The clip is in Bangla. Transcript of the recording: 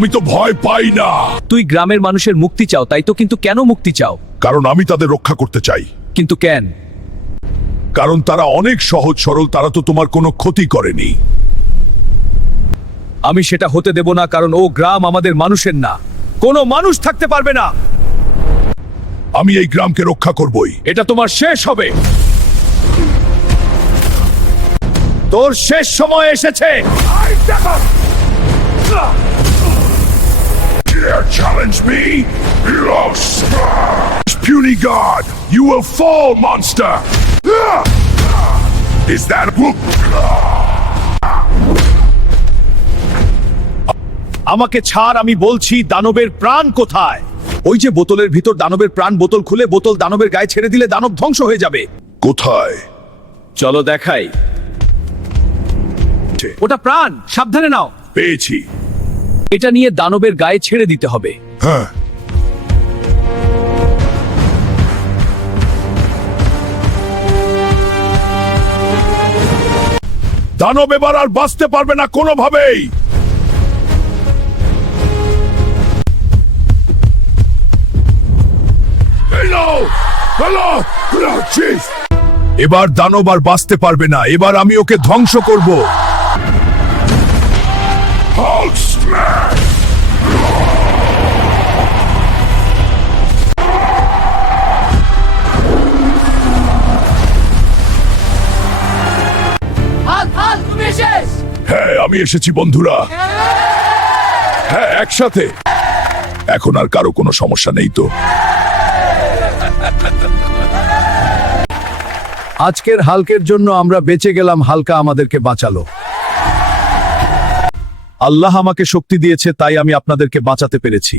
আমি তো ভয় পাই না, তুই গ্রামের মানুষের মুক্তি চাও, তাই তো? কিন্তু কেন মুক্তি চাও? কারণ আমি তাদের রক্ষা করতে চাই। কিন্তু কেন? কারণ তারা অনেক সহজ সরল, তারা তো তোমার কোনো ক্ষতি করেনি। আমি সেটা হতে দেব না, কারণ ও গ্রাম আমাদের মানুষের না। কোনো মানুষ থাকতে পারবে না। আমি এই গ্রামকে রক্ষা করবই। এটা তোমার শেষ হবে। তোর শেষ সময় এসেছে। Dare challenge me? Lost. Puny God, you will fall, monster. Is that a book? আমাকে ছাড়, আমি বলছি। দানবের প্রাণ কোথায়? ওই যে বোতলের ভিতর দানবের প্রাণ। বোতল খুলে বোতল দানবের গায়ে ছেড়ে দিলে দানব ধ্বংস হয়ে যাবে। কোথায়? চলো দেখাই। ওটা প্রাণ, সাবধানে নাও। পেয়েছি। এটা নিয়ে দানবের গায়ে ছেড়ে দিতে হবে। হ্যাঁ। দানব এবার আর বাঁচতে পারবে না কোনোভাবেই। এবার দানব আর বাঁচতে পারবে না। এবার আমি ওকে ধ্বংস করব। Hulk smash! হ্যাঁ, আমি এসেছি বন্ধুরা। হ্যাঁ, একসাথে। এখন আর কারো কোনো সমস্যা নেই তো। আজকের হালকের জন্য আমরা বেঁচে গেলাম। হালকা আমাদেরকে বাঁচালো। আল্লাহ আমাকে শক্তি দিয়েছে, তাই আমি আপনাদেরকে বাঁচাতে পেরেছি।